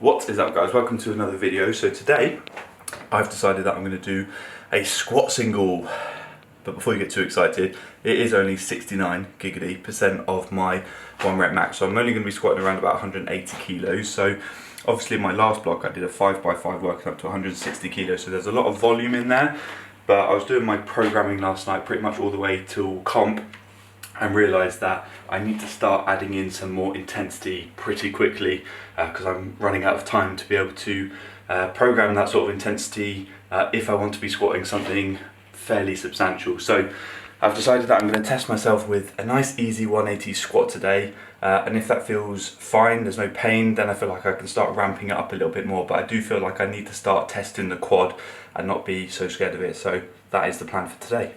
What is up, guys? Welcome to another video. So today I've decided that I'm going to do a squat single, but before you get too excited, it is only 69 giggity% of my 1 rep max, so I'm only going to be squatting around about 180 kilos. So obviously in my last block I did a 5x5 working up to 160 kilos, so there's a lot of volume in there, but I was doing my programming last night pretty much all the way till comp and realised that I need to start adding in some more intensity pretty quickly because I'm running out of time to be able to program that sort of intensity if I want to be squatting something fairly substantial. So I've decided that I'm going to test myself with a nice easy 180 squat today, and if that feels fine, there's no pain, then I feel like I can start ramping it up a little bit more, but I do feel like I need to start testing the quad and not be so scared of it. So that is the plan for today.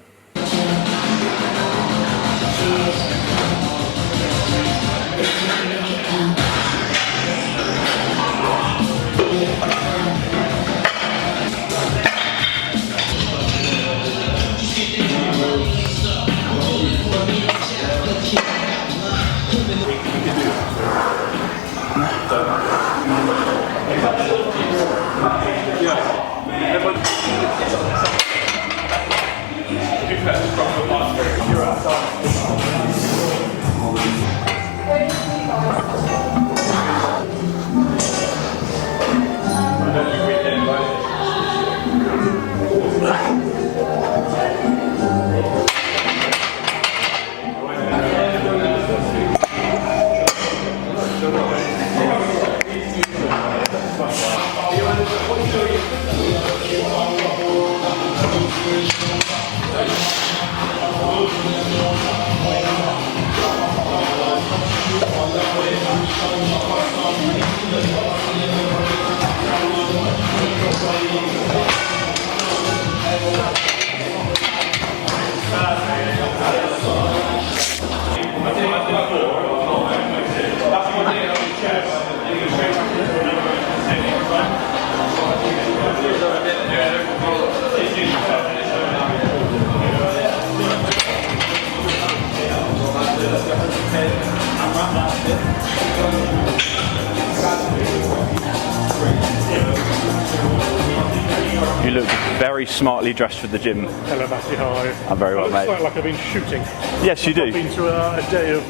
You look very smartly dressed for the gym. Hello Matthew, how are you? I'm very well, mate. I look like I've been shooting. Yes, you do. I've been to a day of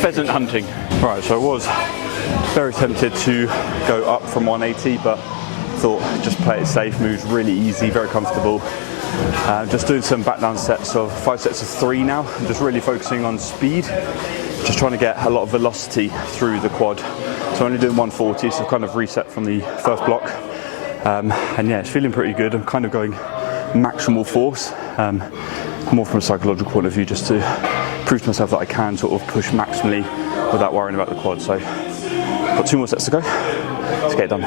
Pheasant hunting. Right, so I was very tempted to go up from 180, but thought just play it safe, moves really easy, very comfortable. Just doing some back down sets of 5 sets of 3 now. I'm just really focusing on speed, just trying to get a lot of velocity through the quad. So I'm only doing 140, so kind of reset from the first block. And yeah, it's feeling pretty good. I'm kind of going maximal force, more from a psychological point of view, just to prove to myself that I can sort of push maximally without worrying about the quad. So got 2 more sets to go. Let's get it done.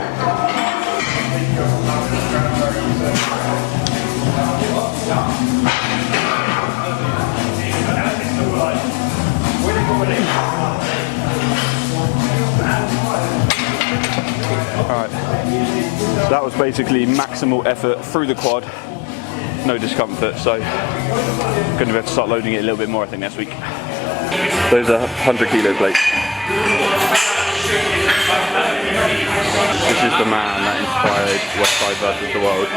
Alright, so that was basically maximal effort through the quad, no discomfort, so I'm going to be able to start loading it a little bit more I think next week. Those are 100 kilo plates. This is the man that inspired Westside versus the World.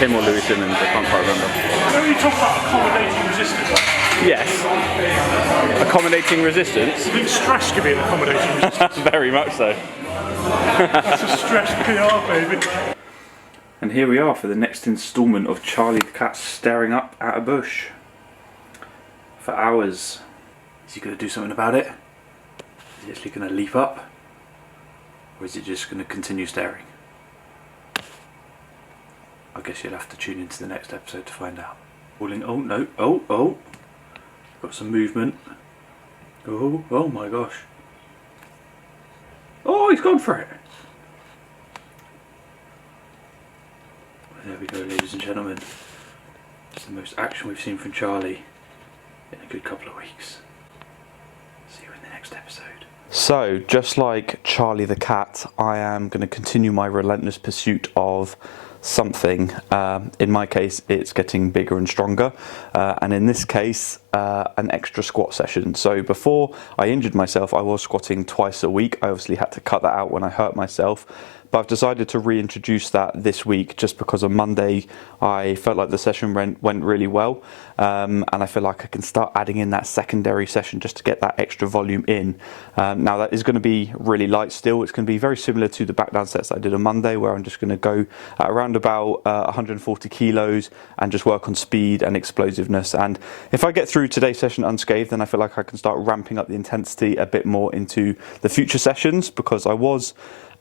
Him or Louis Simmons, I can't quite remember. When you talk about accommodating resistance, Yes. Accommodating resistance? I think stress could be an accommodating resistance. Very much so. That's a stress PR, baby. And here we are for the next instalment of Charlie the Cat staring up at a bush for hours. Is he going to do something about it? Is he actually going to leap up? Or is it just going to continue staring? I guess you'll have to tune into the next episode to find out. Oh no, oh. Got some movement. Oh my gosh. Oh, he's gone for it. There we go, ladies and gentlemen. It's the most action we've seen from Charlie in a good couple of weeks. See you in the next episode. So, just like Charlie the Cat, I am going to continue my relentless pursuit of something. In my case, it's getting bigger and stronger. And in this case, an extra squat session. So before I injured myself, I was squatting twice a week. I obviously had to cut that out when I hurt myself, but I've decided to reintroduce that this week just because on Monday I felt like the session went really well, and I feel like I can start adding in that secondary session just to get that extra volume in. Now that is going to be really light still. It's going to be very similar to the back down sets I did on Monday, where I'm just going to go at around about 140 kilos and just work on speed and explosiveness. And if I get through today's session unscathed, then I feel like I can start ramping up the intensity a bit more into the future sessions, because I was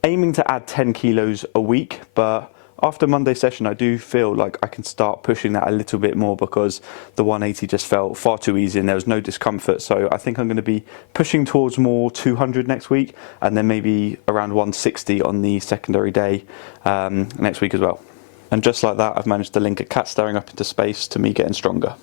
aiming to add 10 kilos a week, but after Monday's session I do feel like I can start pushing that a little bit more, because the 180 just felt far too easy and there was no discomfort. So I think I'm going to be pushing towards more 200 next week, and then maybe around 160 on the secondary day next week as well. And just like that, I've managed to link a cat staring up into space to me getting stronger.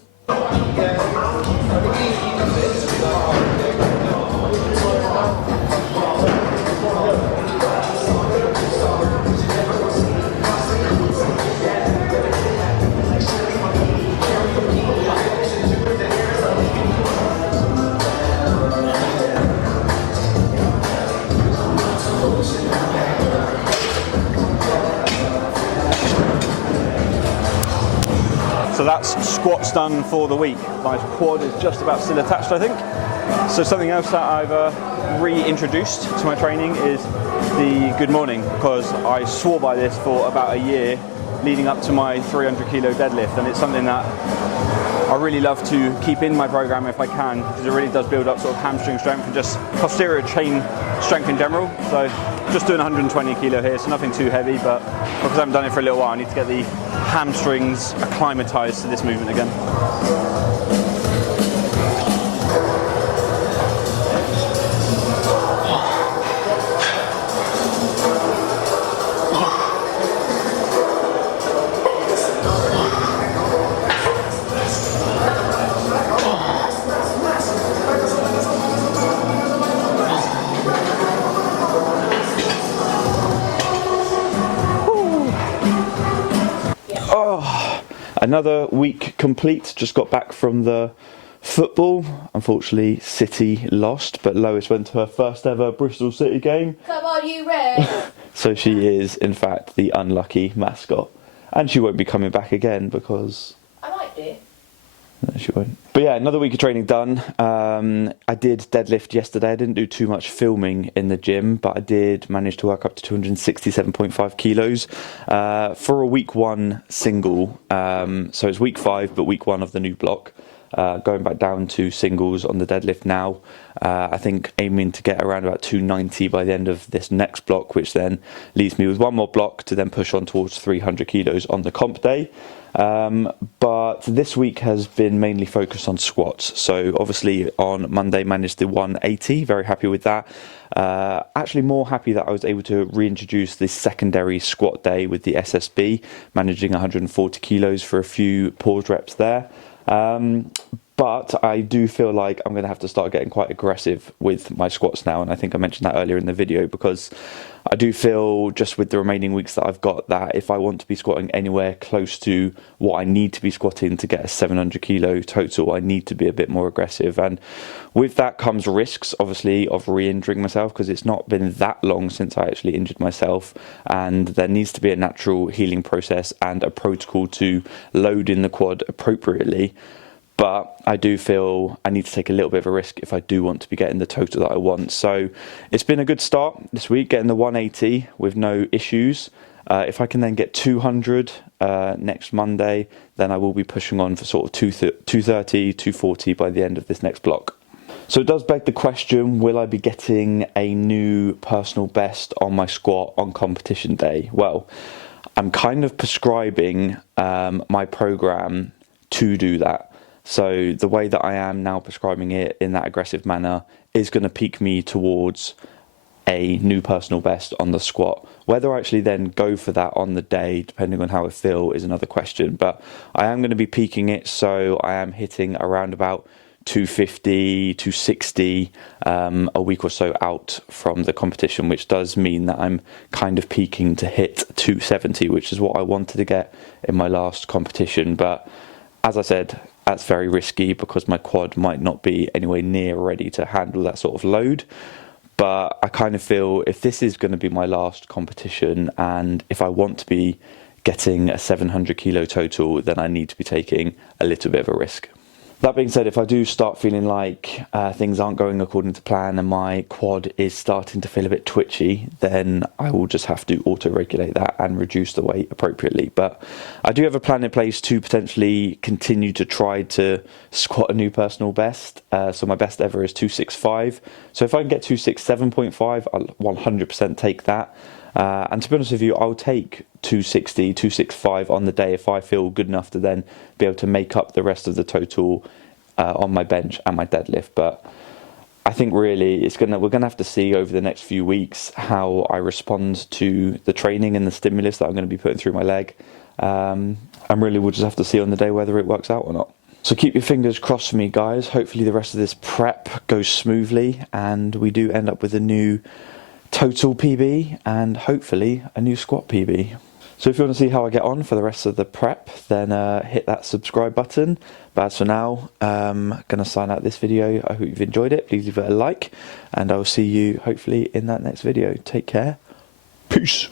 So that's squats done for the week. My quad is just about still attached, I think. So something else that I've reintroduced to my training is the good morning, because I swore by this for about a year leading up to my 300 kilo deadlift, and it's something that I really love to keep in my program if I can, because it really does build up sort of hamstring strength and just posterior chain strength in general. So just doing 120 kilo here, so nothing too heavy, but because I haven't done it for a little while, I need to get the hamstrings acclimatized to this movement again. Another week complete. Just got back from the football. Unfortunately, City lost, but Lois went to her first ever Bristol City game. Come on, you Red! So she is, in fact, the unlucky mascot. And she won't be coming back again because... I might do. No, she won't. But yeah, another week of training done. I did deadlift yesterday. I didn't do too much filming in the gym, but I did manage to work up to 267.5 kilos for a week one single. So it's week 5, but week 1 of the new block. Going back down to singles on the deadlift now. I think aiming to get around about 290 by the end of this next block, which then leaves me with one more block to then push on towards 300 kilos on the comp day. But this week has been mainly focused on squats. So obviously on Monday managed the 180, very happy with that. Actually more happy that I was able to reintroduce the secondary squat day with the SSB, managing 140 kilos for a few pause reps there. But I do feel like I'm going to have to start getting quite aggressive with my squats now, and I think I mentioned that earlier in the video, because I do feel just with the remaining weeks that I've got that if I want to be squatting anywhere close to what I need to be squatting to get a 700 kilo total, I need to be a bit more aggressive. And with that comes risks, obviously, of re-injuring myself, because it's not been that long since I actually injured myself, and there needs to be a natural healing process and a protocol to load in the quad appropriately. But I do feel I need to take a little bit of a risk if I do want to be getting the total that I want. So it's been a good start this week, getting the 180 with no issues. If I can then get 200 next Monday, then I will be pushing on for sort of 230, 240 by the end of this next block. So it does beg the question, will I be getting a new personal best on my squat on competition day? Well, I'm kind of prescribing my program to do that. So the way that I am now prescribing it in that aggressive manner is going to peak me towards a new personal best on the squat. Whether I actually then go for that on the day, depending on how I feel, is another question. But I am going to be peaking it, so I am hitting around about 250, 260 a week or so out from the competition, which does mean that I'm kind of peaking to hit 270, which is what I wanted to get in my last competition. But as I said, that's very risky because my quad might not be anywhere near ready to handle that sort of load. But I kind of feel if this is going to be my last competition, and if I want to be getting a 700 kilo total, then I need to be taking a little bit of a risk. That being said, if I do start feeling like things aren't going according to plan and my quad is starting to feel a bit twitchy, then I will just have to auto-regulate that and reduce the weight appropriately. But I do have a plan in place to potentially continue to try to squat a new personal best. So my best ever is 265. So if I can get 267.5, I'll 100% take that. And to be honest with you, I'll take 260, 265 on the day if I feel good enough to then be able to make up the rest of the total on my bench and my deadlift. But I think really we're gonna have to see over the next few weeks how I respond to the training and the stimulus that I'm going to be putting through my leg. And really we'll just have to see on the day whether it works out or not. So keep your fingers crossed for me, guys. Hopefully the rest of this prep goes smoothly and we do end up with a new total PB and hopefully a new squat PB. So if you want to see how I get on for the rest of the prep, then hit that subscribe button. But as for now, I'm going to sign out this video. I hope you've enjoyed it. Please leave it a like and I will see you hopefully in that next video. Take care. Peace.